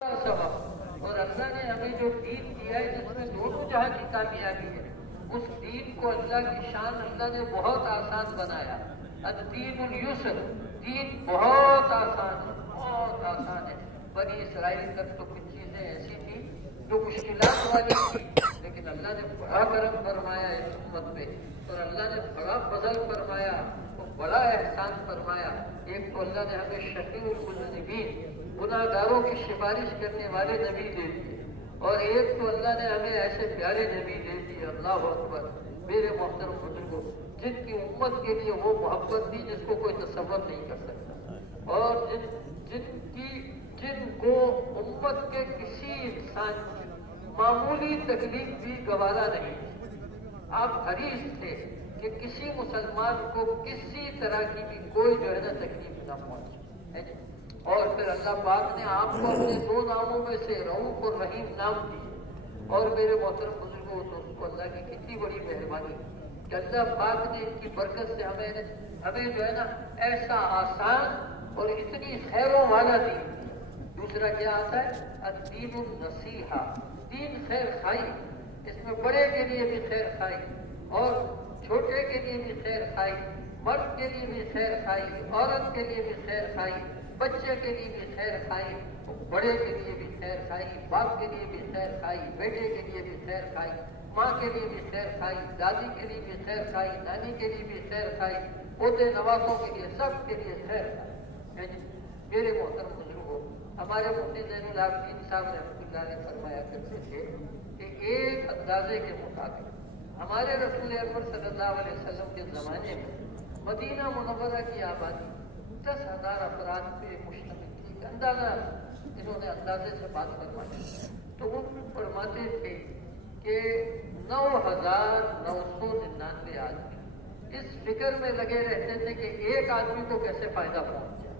سبب اور اللہ نے ہمیں جو دین دیا ہے جس میں دونوں جہاں کی کامیابی ہے، اس دین کو اللہ کی شان اللہ نے بہت آسان بنایا۔ الدین اليسر، دین بہت آسان ہے، بہت آسان ہے۔ بنی اسرائیل تک تو کچھ چیزیں ایسی تھیں جو مشکلات والی تھی، لیکن اللہ نے بڑا کرم فرمایا اس امت پہ، اور اللہ نے بڑا فضل فرمایا، بڑا احسان فرمایا۔ ایک تو اللہ نے ہمیں شفیع المذنبین، گناہ گاروں کی سفارش کرنے والے نبی دے دیے، اور ایک تو اللہ نے ہمیں ایسے پیارے نبی دے دیے۔ اللہ اکبر۔ میرے محترم بزرگوں، جن کی امت کے لیے وہ محبت تھی جس کو کوئی تصور نہیں کر سکتا، اور جن کو امت کے کسی انسان کی معمولی تکلیف بھی گوارا نہیں۔ آپ حریص تھے کہ کسی مسلمان کو کسی طرح کی بھی کوئی جو ہے نا تکلیف نہ پہنچے، اور پھر اللہ پاک نے آپ کو اپنے دو ناموں میں سے رؤوف اور رحیم نام دیے۔ اور میرے محترم بزرگوں، دوستوں، اللہ کی کتنی بڑی مہربانی کہ اللہ پاک نے ان کی برکت سے ہمیں جو ہے نا ایسا آسان اور اتنی خیروں والا دین۔ دوسرا کیا آتا ہے؟ الدین النصیحہ، دین خیر خائی۔ اس میں بڑے کے لیے بھی خیر خائی، اور چھوٹے کے لیے بھی خیر خائی، مرد کے لیے بھی خیر خائی، عورت کے لیے بھی خیر خائی، بچے کے لیے بھی خیر خائی، بڑے کے لیے بھی خیر خائی، باپ کے لیے بھی خیر خائی، بیٹے کے لیے بھی خیر خائی، ماں کے لیے بھی خیر خائی، دادی کے لیے بھی خیر خائی، نانی کے لیے بھی خیر خائی، پوتے نوازوں کے لیے، سب کے لیے خیر خائی۔ میرے محترم بزرگوں، ہمارے مفتی زین العابدین صاحب رحمۃ اللہ نے فرمایا کرتے تھے کہ ایک اندازے کے مطابق ہمارے رسول اکرم صلی اللہ علیہ وسلم کے زمانے میں مدینہ منورہ کی آبادی 10,000 افراد پہ مشتمل تھی۔ اندازہ انہوں نے اندازے سے بات فرمائی تو وہ فرماتے تھے کہ 9,999 آدمی اس فکر میں لگے رہتے تھے کہ ایک آدمی کو کیسے فائدہ پہنچ جائے،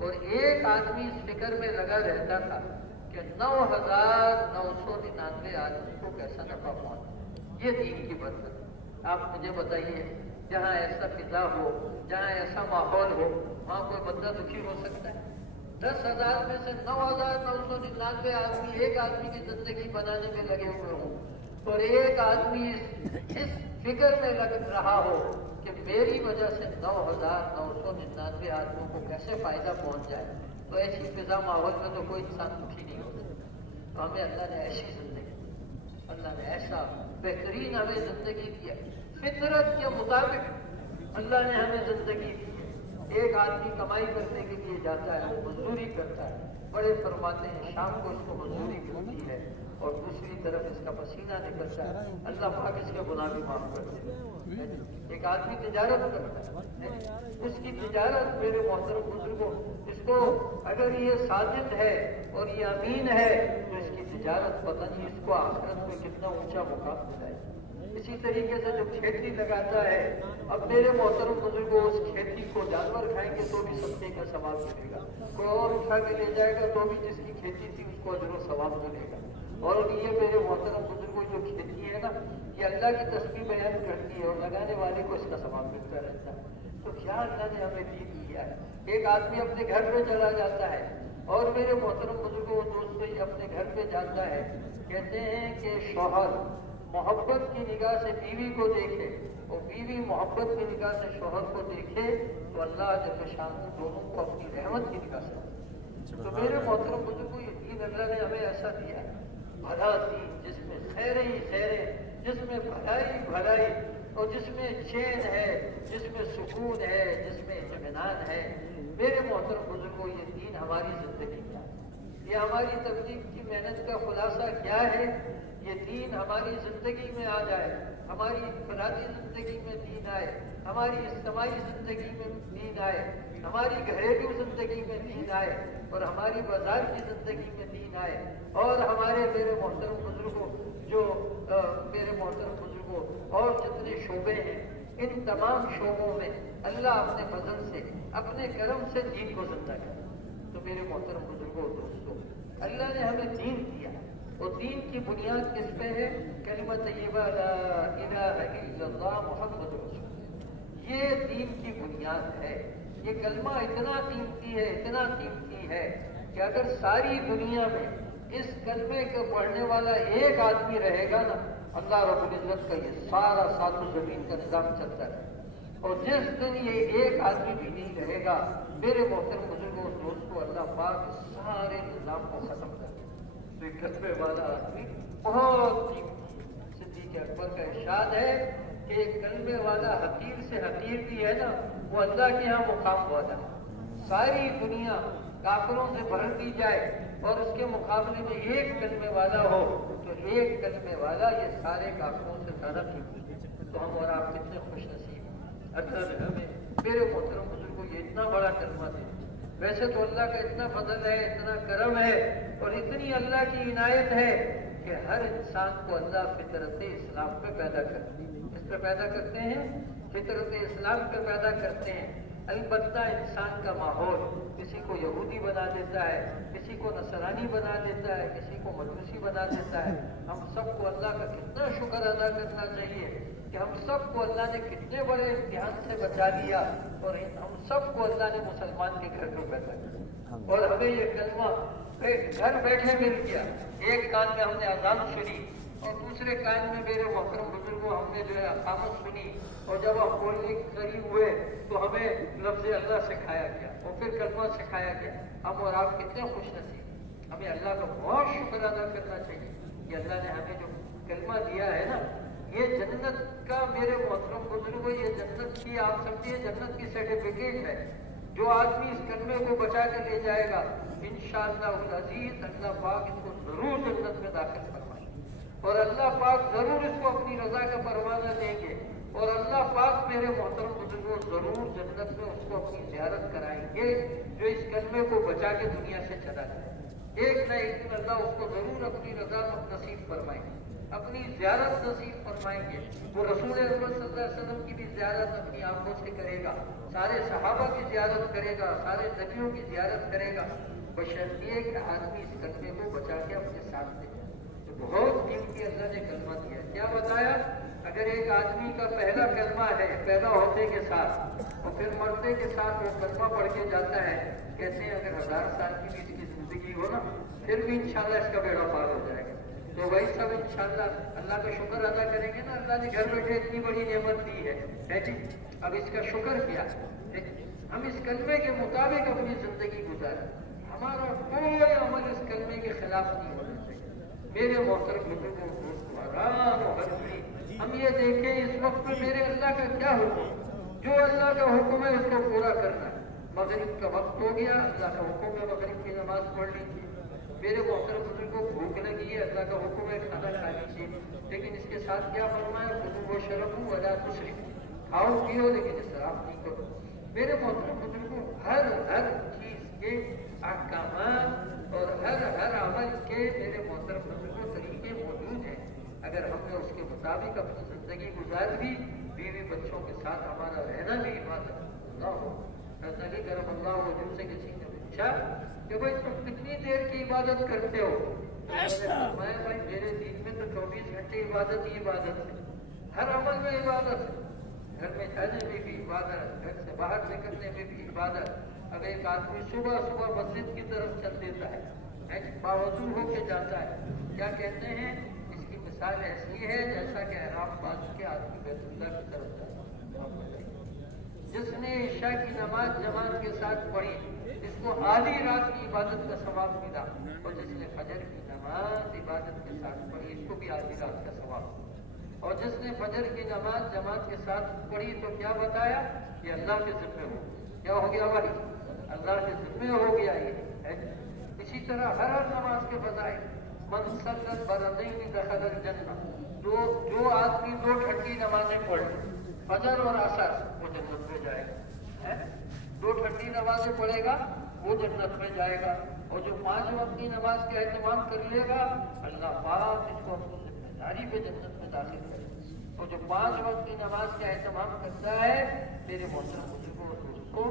اور ایک آدمی اس فکر میں لگا رہتا تھا کہ 9,999 آدمی کو کیسا نفع پہنچ جائے۔ یہ دین کی برکت۔ آپ مجھے بتائیے، جہاں ایسا فضا ہو، جہاں ایسا ماحول ہو، وہاں کوئی بندہ دکھی ہو سکتا ہے؟ 10,000 میں سے 9,999 آدمی ایک آدمی کی زندگی بنانے میں لگے ہوئے ہوں، اور ایک آدمی اس فکر میں لگ رہا ہو کہ میری وجہ سے 9,999 آدمیوں کو کیسے فائدہ پہنچ جائے، تو ایسی فضا ماحول میں تو کوئی انسان دکھی نہیں ہو سکتا۔ تو ہمیں اللہ نے ایسی زندگی، اللہ نے ایسا بہترین ہمیں زندگی دیا، فطرت کے مطابق اللہ نے ہمیں زندگی دی۔ ایک آدمی کمائی کرنے کے لیے جاتا ہے، وہ مزدوری کرتا ہے، بڑے فرماتے ہیں شام کو اس کو مزدوری ملتی ہے، اور دوسری طرف اس کا پسینہ نکلتا ہے، اللہ پاک اس کے گناہ بھی معاف کرتے ہیں۔ ایک آدمی تجارت کرتا ہے، اس کی تجارت، میرے محترم بزرگوں، اس کو اگر یہ صادق ہے اور یہ امین ہے تو اس کی تجارت پتہ نہیں اس کو آخرت میں کتنا اونچا مقام ملے۔ اسی طریقے سے جو کھیتی لگاتا ہے، اب میرے محترم بزرگوں، اس کھیتی کو جانور کھائیں گے تو بھی صدقے کا ثواب ملے گا، کوئی اور اٹھا کے لے جائے گا تو بھی جس کی کھیتی تھی اس کو اجر و ثواب ملے گا۔ اور یہ میرے محترم بزرگوں، جو کھیتی ہے نا، یہ اللہ کی تسبیح بیان کرتی ہے، اور لگانے والے کو اس کا ثواب ملتا رہتا ہے۔ تو کیا اللہ نے ہمیں دین دیا ہے؟ ایک آدمی اپنے گھر پہ چلا جاتا ہے، اور میرے محترم بزرگوں، دوست اپنے گھر پہ جاتا ہے، کہتے ہیں کہ شوہر محبت کی نگاہ سے بیوی کو دیکھے اور بیوی محبت کی نگاہ سے شوہر کو دیکھے تو اللہ جل شانہ دونوں کو اپنی رحمت کی نگاہ سے۔ تو میرے محترم بزرگوں، یہ دین اللہ نے ہمیں ایسا دیا ہے، بھلا دین، جس میں خیریں ہی خیریں، جس میں بھلائی بھلائی، اور جس میں چین ہے، جس میں سکون ہے، جس میں اطمینان ہے۔ میرے محترم بزرگوں، یہ دین ہماری زندگی کا ہے، یہ ہماری تبلیغ کی محنت کا خلاصہ کیا ہے؟ یہ دین ہماری زندگی میں آ جائے، ہماری انفرادی زندگی میں دین آئے، ہماری اجتماعی زندگی میں دین آئے، ہماری گھریلو زندگی میں دین آئے، اور ہماری بازار کی زندگی میں دین آئے، اور ہمارے میرے محترم بزرگوں، میرے محترم بزرگوں، اور جتنے شعبے ہیں، ان تمام شعبوں میں اللہ اپنے فضل سے، اپنے کرم سے دین کو زندہ کرے۔ تو میرے محترم بزرگوں، دوستوں، اللہ نے ہمیں دین دیا، اور دین کی بنیاد کس پہ ہے؟ کلمہ طیبہ لا الہ الا اللہ محمد رسول اللہ۔ یہ دین کی بنیاد ہے۔ یہ کلمہ اتنا قیمتی ہے، اتنا قیمتی ہے کہ اگر ساری دنیا میں اس کلمے کو پڑھنے والا ایک آدمی رہے گا نا، اللہ رب العزت کا یہ سارا سات و زمین کا نظام چلتا ہے. اور جس دن یہ ایک آدمی بھی نہیں رہے گا، میرے محترم بزرگوں اور دوستوں، اللہ پاک سارے نظام کو ختم کر دے. تو یہ کلمے والا آدمی بہت قیمتی. صدیق اکبر کا ارشاد ہے کہ ایک کلمے والا حقیر سے حقیر بھی ہے نا، وہ اللہ کے یہاں مقام والا. ساری دنیا کافروں سے بھر دی جائے اور اس کے مقابلے میں ایک کلمے والا ہو، تو ایک کلمے والا یہ سارے کافروں سے زیادہ قیمتی ہے. تو ہم اور آپ کتنے خوش نصیب ہیں. اللہ نے ہمیں، میرے محترم بزرگوں، یہ اتنا بڑا کلمہ دیا. ویسے تو اللہ کا اتنا فضل ہے، اتنا کرم ہے اور اتنی اللہ کی عنایت ہے کہ ہر انسان کو اللہ فطرت اسلام پہ پیدا کرتے ہیں. اس پہ پیدا کرتے ہیں، فطرت اسلام پہ پیدا کرتے ہیں. البتہ انسان کا ماحول کسی کو یہودی بنا دیتا ہے، کسی کو نصرانی بنا دیتا ہے، کسی کو مجوسی بنا دیتا ہے. ہم سب کو اللہ کا کتنا شکر ادا کرنا چاہیے کہ ہم سب کو اللہ نے کتنے بڑے امتحان سے بچا لیا اور ہم سب کو اللہ نے مسلمان کے گھر میں پیدا کیا اور ہمیں یہ کلمہ گھر بیٹھے مل گیا. ایک کان میں ہم نے اذان سنی اور دوسرے کان میں میرے محترم بزرگوں ہم نے جو ہے اقامت سنی، اور جب ہم بولنے کے قریب ہوئے تو ہمیں لفظ اللہ سکھایا گیا اور پھر کلمہ سکھایا گیا. ہم اور آپ کتنے خوش نصیب. ہمیں اللہ کا بہت شکر ادا کرنا چاہیے کہ اللہ نے ہمیں جو کلمہ دیا ہے نا، یہ جنت کا، میرے محترم بزرگوں، یہ جنت کی، آپ سمجھیے جنت کی سرٹیفکیٹ ہے. جو آدمی اس کلمے کو بچا کے لے جائے گا انشاءاللہ العزیز، اللہ پاک اس کو ضرور جنت میں داخل فرمائیں گے اور اللہ پاک ضرور اس کو اپنی رضا کا پروانہ دیں گے اور اللہ پاک میرے محترم بزرگوں ضرور جنت میں اس کو اپنی زیارت کرائیں گے جو اس کلمے کو بچا کے دنیا سے چلا جائے. ایک نہ ایک دن اللہ اس کو ضرور اپنی رضا نصیب فرمائیں گے، اپنی زیارت نصیب فرمائیں گے. وہ رسول اکرم صلی اللہ علیہ وسلم کی بھی زیارت اپنی آنکھوں سے کرے گا، سارے صحابہ کی زیارت کرے گا، سارے نبیوں کی زیارت کرے گا، بشرطیے کہ آدمی اس کلمے کو بچا کے اپنے ساتھ لے جائے. تو بہت قیمتی اللہ نے کلمہ دیا. کیا بتایا؟ اگر ایک آدمی کا پہلا کلمہ ہے پیدا ہونے کے ساتھ اور پھر مرنے کے ساتھ وہ کلمہ پڑھ کے جاتا ہے، کہتے ہیں اگر 1000 سال کی بھی اس کی زندگی ہو نا، پھر بھی انشاءاللہ اس کا بیڑا پار ہو جائے گا. تو وہی سب انشاءاللہ اللہ کا شکر ادا کریں گے نا. اللہ نے گھر بیٹھے اتنی بڑی نعمت دی ہے جی. اب اس کا شکر کیا، ہم اس کلمے کے مطابق اپنی زندگی گزاریں. ہمارا کوئی عمل اس کلمے کے خلاف نہیں ہونا چاہیے. میرے محترم بزرگوں کو ہم یہ دیکھیں اس وقت میں میرے اللہ کا کیا حکم، جو اللہ کا حکم ہے اس کو پورا کرنا ہے. مغرب کا وقت ہو گیا، اللہ کا حکم ہے مغرب کی نماز پڑھ لیجیے. میرے محترم بزرگوں کو بھوک لگی ہے، اللہ کا حکم ہے کھانا کھا لیجیے، لیکن اس کے ساتھ کیا فرمایا؟ کلوا واشربوا ولا تسرفوا، کھاؤ پیو لیکن اسراف نہیں کرو. میرے محترم بزرگوں، ہر چیز کے احکامات اور ہر عمل کے میرے محترم بزرگوں طریقے موجود ہیں. اگر ہم نے اس کے مطابق اپنی زندگی گزار دی، بیوی بچوں کے ساتھ ہمارا رہنا بھی عبادت. اللہ ہو نبی کرم اللہ وجل سے کسی نے پوچھا کہ بھائی تم کتنی دیر کی عبادت کرتے ہو؟ میں بھائی میرے دین میں تو 24 گھنٹے عبادت ہی عبادت ہے، ہر عمل میں عبادت ہے. گھر میں جانے میں بھی عبادت، گھر سے باہر نکلنے میں بھی عبادت. اب ایک آدمی صبح مسجد کی طرف چل دیتا ہے، باوضو ہو کے جاتا ہے، کیا کہتے ہیں؟ اس کی مثال ایسی ہے جیسا کہ احرام باندھ کے آدمی بیت اللہ کی طرف جاتا ہے. جس نے عشاء کی نماز جماعت کے ساتھ پڑھی اس کو آدھی رات کی عبادت کا ثواب ملا، اور جس نے فجر کی نماز عبادت کے ساتھ پڑھی اس کو بھی آدھی رات کا ثواب. اور جس نے فجر کی نماز جماعت کے ساتھ پڑھی تو کیا بتایا؟ یہ اللہ کے ذمہ ہو. کیا ہو گیا بھائی؟ اللہ کے ذمہ ہو گیا یہ. اسی طرح ہر نماز کے فضائل، من صلی الفرضین دخل الجنہ، جو آدمی 2 ٹھنڈی نمازیں پڑھ فجر اور عصر وہ جنت میں جائے گا. 2 ٹھنڈی نمازیں پڑھے گا وہ جنت میں جائے گا. اور جو 5 وقت کی نماز کا اہتمام کر لے گا اللہ پاک اس کو اپنی ذمہ داری پہ جنت میں داخل کرے گا. اور جو 5 وقت کی نماز کا اہتمام کرتا ہے میرے محترم بزرگوں اور دوستوں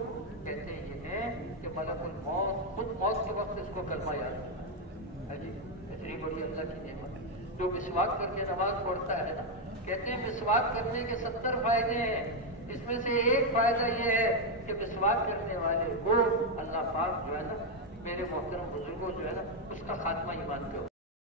کہتے یہ ہیں کہ ملک الموت خود موت کے وقت اس کو کلمہ یاد ہے جی. اتنی بڑی اللہ کی نعمت. جو مسواک کر کے نماز پڑھتا ہے نا، کہتے ہیں مسواک کرنے کے 70 فائدے ہیں، اس میں سے ایک فائدہ یہ ہے کہ مسواک کرنے والے کو اللہ پاک جو ہے نا میرے محترم بزرگوں جو ہے نا اس کا خاتمہ ایمان پہ ہو